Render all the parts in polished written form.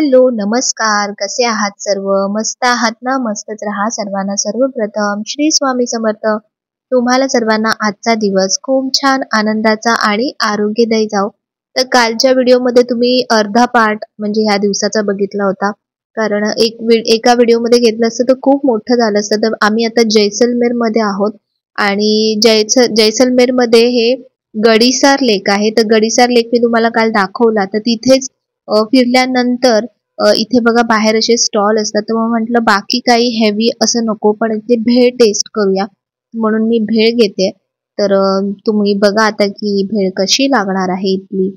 Hello नमस्कार, कसे आहात सर्व? मस्त आहात ना? मस्तच राहा सर्वांना. सर्वप्रथम श्री स्वामी समर्थ. तुम्हाला सर्वांना आजचा दिवस खूप छान आनंदाचा आणि आरोग्यदायी जाओ. तर कालच्या व्हिडिओमध्ये तुम्ही अर्धा पार्ट म्हणजे ह्या दिवसाचा बघितला होता, कारण एका व्हिडिओमध्ये घेतलं असतं तर खूप मोठं झालं असतं. तर आम्ही आता जैसलमेरमध्ये आहोत आणि जैसलमेरमध्ये हे गडीसार लेक आहे. तर गडीसार लेक मी तुम्हाला काल दाखवला. तर तिथेच फिरल्यानंतर इथे बघा बाहेर असे स्टॉल असतात. तर मग म्हटलं बाकी काही हेवी असं नको, पण इथे भेळ टेस्ट करूया म्हणून मी भेळ घेते. तर तुम्ही बघा आता की भेळ कशी लागणार आहे इथली.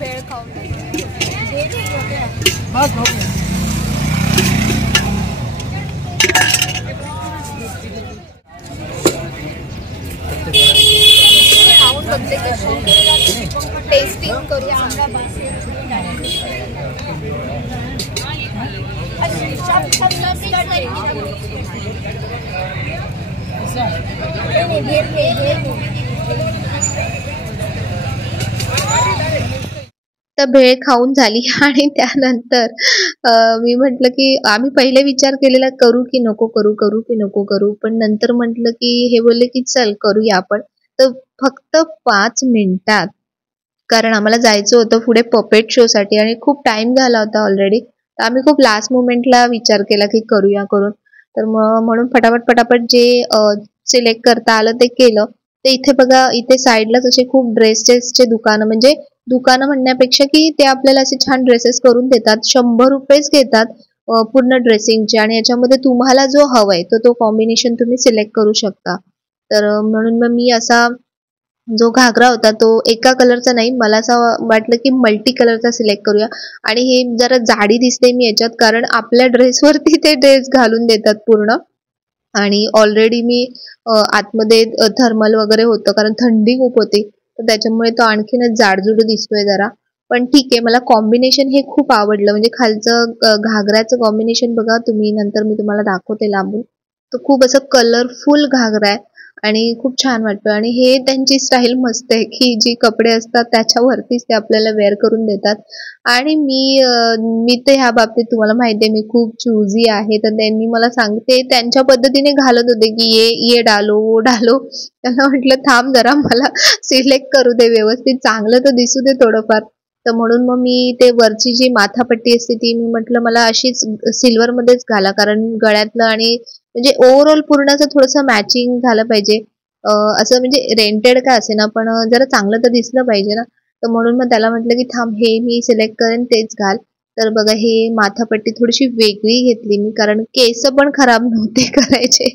भेळ खाऊन बघते कशी टेस्टिंग करूया. तर भेळ खाऊन झाली आणि त्यानंतर मी म्हटलं की आम्ही पहिले विचार केलेला करू की नको करू, पण नंतर म्हटलं की हे बोलले की चल करूया आपण. तर फक्त 5 मिनिटात, कारण आम्हाला जायचं होतं पुढे पपेट शो साठी आणि खूप टाइम झाला होता ऑलरेडी. तर आम्ही खूप लास्ट मोमेंटला विचार केला की करूया करून. तर मग म्हणून फटाफट जे सिलेक्ट करता आलं ते केलं. तर इथे बघा, इथे साईडलाच असे खूप ड्रेसेसचे दुकानं, म्हणजे दुकानं म्हणण्यापेक्षा की ते आपल्याला असे छान ड्रेसेस करून देतात. 100 रुपयेच घेतात पूर्ण ड्रेसिंगचे, आणि याच्यामध्ये तुम्हाला जो हवाय तो कॉम्बिनेशन तुम्ही सिलेक्ट करू शकता. तर म्हणून मग मी असा जो घागरा होता तो एका कलरचा नाही, मला असं वाटलं की मल्टी कलरचा सिलेक्ट करूया. आणि हे जरा जाडी दिसते मी याच्यात, कारण आपल्या ड्रेसवरती ते ड्रेस घालून देतात पूर्ण. आणि ऑलरेडी मी आतमध्ये थर्मल वगैरे होतं, कारण थंडी खूप होती, तर त्याच्यामुळे तो आणखीनच जाडजूड दिसतोय जरा. पण ठीक आहे, मला कॉम्बिनेशन हे खूप आवडलं. म्हणजे खालचं घागऱ्याचं कॉम्बिनेशन बघा तुम्ही, नंतर मी तुम्हाला दाखवते लांबून. तो खूप असं कलरफुल घागरा आहे आणि खूप छान वाटतं. आणि हे त्यांची स्टाईल मस्त आहे की जी कपडे असतात त्याच्यावरतीच ते आपल्याला वेअर करून देतात. आणि मी तर ह्या बाबतीत तुम्हाला माहिती आहे मी खूप चूजी आहे. तर त्यांनी मला सांगते त्यांच्या पद्धतीने घालत होते की ये डालो वो डालो. त्यांना म्हटलं थांब जरा, मला सिलेक्ट करू दे व्यवस्थित, चांगलं तर दिसू दे थोडंफार. तर म्हणून मग मी ते वरची जी माथापट्टी असते ती मी म्हटलं मला अशीच सिल्वर मध्येच घाला, कारण गळ्यातलं आणि म्हणजे ओव्हरऑल पूर्ण असं थोडंसं मॅचिंग झालं पाहिजे. असं म्हणजे रेंटेड का असे ना, पण जरा चांगलं तर दिसलं पाहिजे ना. तर म्हणून मग त्याला म्हटलं की थांब, हे मी सिलेक्ट करेन तेच घाल. तर बघा, हे माथापट्टी थोडीशी वेगळी घेतली मी, कारण केस पण खराब नव्हते करायचे.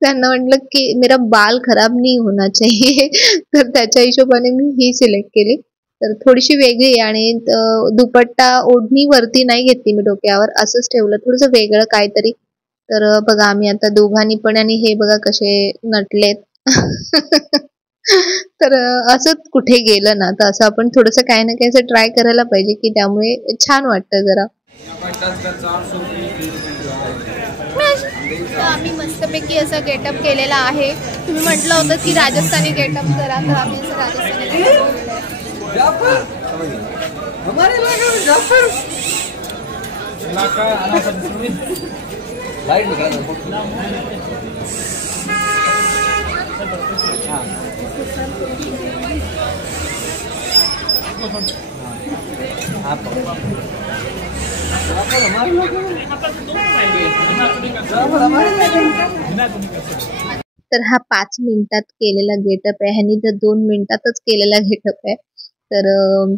त्यांना म्हटलं की मेरा बाल खराब नाही होना चाहिए. तर त्याच्या हिशोबाने मी ही सिलेक्ट केली. तर थोडीशी वेगळी आहे. आणि दुपट्टा ओढणी वरती नाही घेतली मी डोक्यावर, असंच ठेवलं थोडंसं वेगळं काहीतरी. तर बघा आम्ही आता दोघांनी पण, आणि हे बघा कसे नटलेत. तर असंच कुठे गेलं ना तर असं आपण थोडंसं काही ना काही असं ट्राय करायला पाहिजे, की त्यामुळे छान वाटतं जरा. तर आम्ही मस्तपैकी असा गेटअप केलेला आहे. तुम्ही म्हटलं होतं की राजस्थानी गेटअप करा, तर आम्ही असं राजस्थानी गेटअप तर हा 5 मिनिटात केलेला गेटअप आहे, ह्यांनी तर 2 मिनिटातच केलेला गेटअप आहे. तर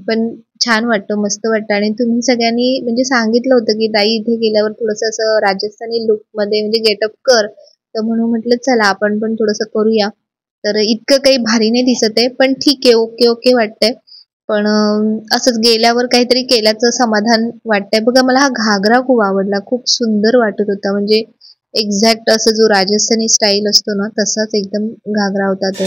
पण छान वाटतं, मस्त वाटतं. आणि तुम्ही सगळ्यांनी म्हणजे सांगितलं होतं की ताई इथे गेल्यावर थोडंसं असं राजस्थानी लुकमध्ये म्हणजे गेटअप कर. तर म्हणून म्हटलं चला आपण पण थोडंसं करूया. तर इतकं काही भारी नाही दिसत आहे, पण ठीक आहे, ओके वाटतंय. पण असंच गेल्यावर काहीतरी केल्याचं समाधान वाटतंय. बघा, मला हा घागरा खूप आवडला, खूप सुंदर वाटत होता. म्हणजे एक्झॅक्ट असं जो राजस्थानी स्टाईल असतो ना तसाच एकदम घागरा होता तो.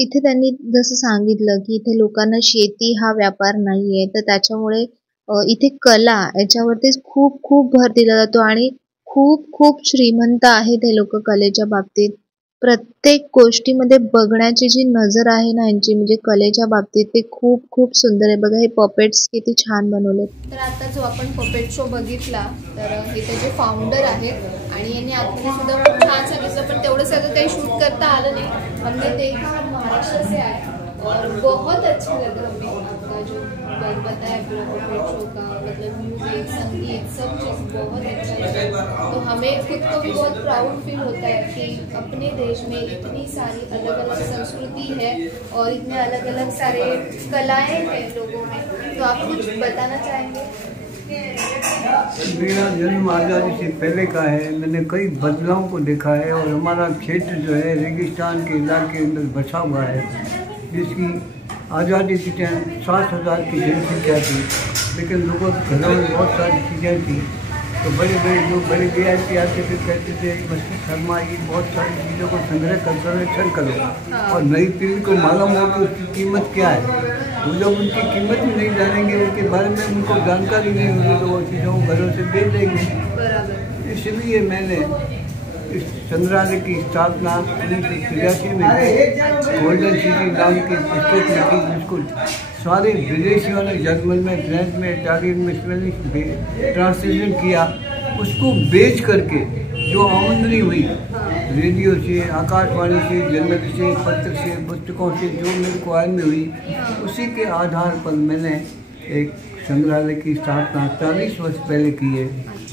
इथे त्यांनी जसं सांगितलं की इथे लोकांना शेती हा व्यापार नाहीये, तर त्याच्यामुळे इथे कला याच्यावरतीच खूप खूप भर दिला जातो आणि खूप खूप श्रीमंत आहेत हे लोक कलेच्या बाबतीत. प्रत्येक गोष्टीमध्ये बघण्याची जी नजर आहे ना यांची, म्हणजे कलेच्या बाबतीत, ते खूप खूप सुंदर आहे. बघा हे पपेट्स किती छान बनवले. तर आता जो आपण पपेट शो बघितला, तर हे त्याचे फाउंडर आहेत आणि यांनी आतमध्ये सुद्धा खूप छान सांगितलं, पण तेवढं सगळं काही शूट करता आलं नाही. हमने देखा महाराष्ट्र से आए और बहुत अच्छा लगा हमें आपका जो बताया पूरा पपेट शो का, मतलब म्यूजिक, संगीत, सब चीज़ बहुत अच्छा लगा. तो हमें खुद को भी बहुत प्राउड फील होता है कि अपने देश में इतनी सारी अलग अलग संस्कृति है और इतने अलग अलग सारे कलाएं हैं लोगों में. तो आप कुछ बताना चाहेंगे? मेरा जन्म आज़ादी से पहले का है. मैंने कई बदलाव को देखा है और हमारा क्षेत्र जो है रेगिस्तान के इलाके अंदर बसा हुआ है, जिसकी आज़ादी के टाइम 7,000 की जनसंख्या थी, लेकिन लोगों के घरों में बहुत सारी चीज़ें थी. तो बड़े बड़े लोग बड़े VIP आते थे, कहते थे मस्जिद शर्मा ये बहुत सारी चीज़ों को संग्रह कर संरक्षण करो और नई पीढ़ी को मालूम हो कि उसकी कीमत क्या है। वो जब उनकी कीमत ही नहीं जानेंगे, उनके बारे में उनको जानकारी नहीं होगी, तो वो चीज़ों को घरों से बेच देंगे। इसलिए मैंने इस संग्रहालय की स्थापना 1983 में गोल्डन सिटी नाम की पुस्तक लिखी, जिसको सारे विदेशियों ने जर्मन में, फ्रेंच में, इटालियन में, स्पेनिश ट्रांसलेशन किया। उसको बेच करके जो आमदनी हुई रेडियो से, आकाशवाणी से, जर्नल से, पत्र से, पुस्तकों से जो मेरे को आय में हुई, उसी के आधार पर मैंने एक संग्रहालय की स्थापना 40 वर्ष पहले की है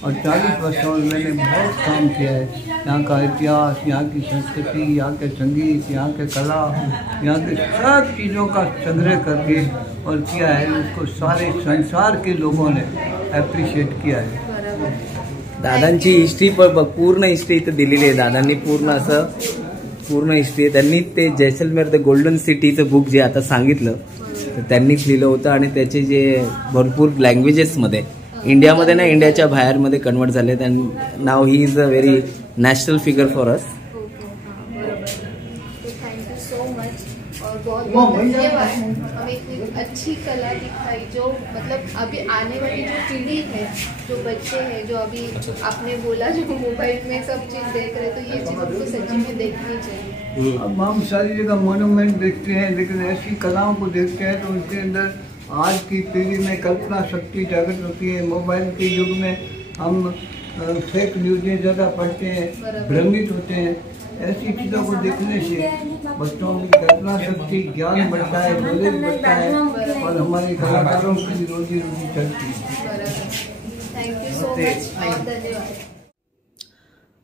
और 40 वर्षों में मैंने बहुत काम किया है। यहाँ का इतिहास, यहाँ की संस्कृति, यहाँ के संगीत, यहाँ के कला, यहाँ के सब चीज़ों का संग्रह करके और किया है। उसको सारे संसार के लोगों ने ॲप्रिशिएट किया है। दादांची हिस्ट्री पूर्ण हिस्ट्री इथं दिलेली आहे। दादांनी पूर्ण हिस्ट्री त्यांनी ते जैसलमेर द गोल्डन सिटीचं बुक जे आता सांगितलं तर त्यांनीच लिहिलं होतं आणि त्याचे जे भरपूर लँग्वेजेसमध्ये इंडियामध्ये ना इंडियाच्या बाहेरमध्ये कन्वर्ट झालेत and now he is a very national figure for us. Thank you so much और बहुत बहुत धन्यवाद। हमें इतनी अच्छी कला दिखाई जो मतलब अभी आने वाली जो पीढ़ी है, जो बच्चे हैं, जो अभी आपने बोला जो मोबाइल में सब चीज़ देख रहे, तो ये चीज़ उनको सच्ची में देखनी चाहिए। अब हम सारी जगह मोनूमेंट देखते हैं, लेकिन ऐसी कलाओं को देखते हैं तो उनके अंदर आज की पीढ़ी में कल्पना शक्ति जागृत होती है। मोबाइल के युग में हम फेक न्यूज़ें ज़्यादा पढ़ते हैं, भ्रमित होते हैं। ऐसी चीज़ों को देखने से बच्चों की कल्पना शक्ति, ज्ञान बढ़ता है, नॉलेज बढ़ता है और हमारे कलाकारों की रोजी रोटी चलती है। थैंक यू सो मच, बहुत धन्यवाद।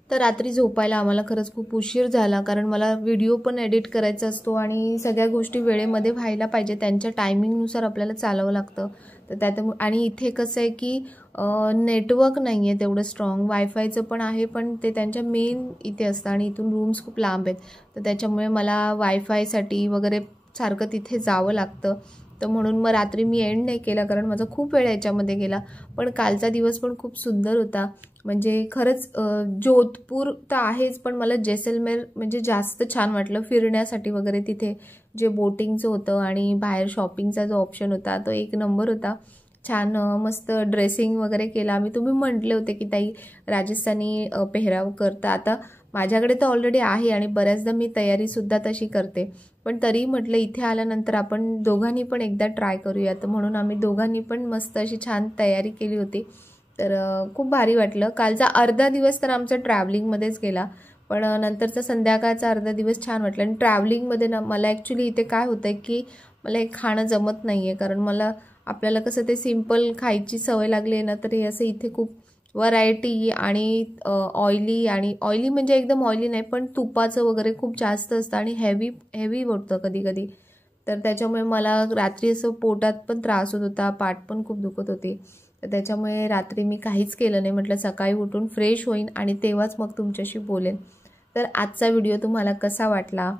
तर रात्री झोपायला आम्हाला खरंच खूप उशीर झाला, कारण मला व्हिडिओ पण एडिट करायचा असतो आणि सगळ्या गोष्टी वेळेमध्ये व्हायला पाहिजे, त्यांच्या टायमिंगनुसार आपल्याला चालवावं लागतं। तर त्यात आणि इथे कसं आहे की नेटवर्क नाही आहे तेवढं स्ट्रॉंग, वायफायचं पण आहे पण ते त्यांच्या मेन इथे असतं आणि इथून रूम्स खूप लांब आहेत, तर त्याच्यामुळे मला वायफायसाठी वगैरे सारखं तिथे जावं लागतं। तर म्हणून मग रात्री मी एंड नाही केला, कारण माझा खूप वेळ याच्यामध्ये गेला। पण कालचा दिवस पण खूप सुंदर होता, म्हणजे खरंच जोधपूर तर आहेच, पण मला जैसलमेर म्हणजे जास्त छान वाटलं फिरण्यासाठी वगैरे। तिथे जे बोटिंगचं होतं आणि बाहेर शॉपिंगचा जो ऑप्शन होता तो एक नंबर होता। छान मस्त ड्रेसिंग वगैरे केला आम्ही। तुम्ही म्हटले होते की ताई राजस्थानी पेहराव करता, आता माझ्याकडे तर ऑलरेडी आहे आणि बऱ्याचदा मी तयारीसुद्धा तशी करते, पण तरी म्हटलं इथे आल्यानंतर आपण दोघांनी पण एकदा ट्राय करूया। तर म्हणून आम्ही दोघांनी पण मस्त अशी छान तयारी केली होती, तर खूप भारी वाटलं। कालचा अर्धा दिवस तर आमचा ट्रॅव्हलिंगमध्येच गेला, पण नंतरचा संध्याकाळचा अर्धा दिवस छान वाटलं। आणि ट्रॅव्हलिंगमध्ये ना मला ॲक्च्युली इथे काय होतं आहे की मला एक खाणं जमत नाही आहे, कारण मला आपल्याला कसं ते सिम्पल खायची सवय लागली आहे ना, तर हे असं इथे खूप व्हरायटी आणि ऑइली म्हणजे एकदम ऑइली नाही, पण तुपाचं वगैरे खूप जास्त असतं आणि हेवी होतं कधी कधी, तर त्याच्यामुळे मला रात्री असं पोटात पण त्रास होत होता, पाठ पण खूप दुखत होती। तर त्याच्यामुळे रात्री मी काहीच केलं नाही, म्हटलं सकाळी उठून फ्रेश होईन आणि तेव्हाच मग तुमच्याशी बोलेन। तर आजचा व्हिडिओ तुम्हाला कसा वाटला,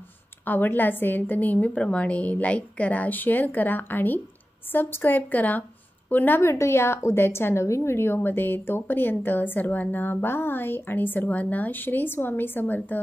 आवडला असेल तर नेहमीप्रमाणे लाईक करा, शेअर करा आणि सबस्क्राईब करा। पुन्हा भेटूया उद्याच्या नवीन व्हिडिओमध्ये, तोपर्यंत सर्वांना बाय आणि सर्वांना श्री स्वामी समर्थ।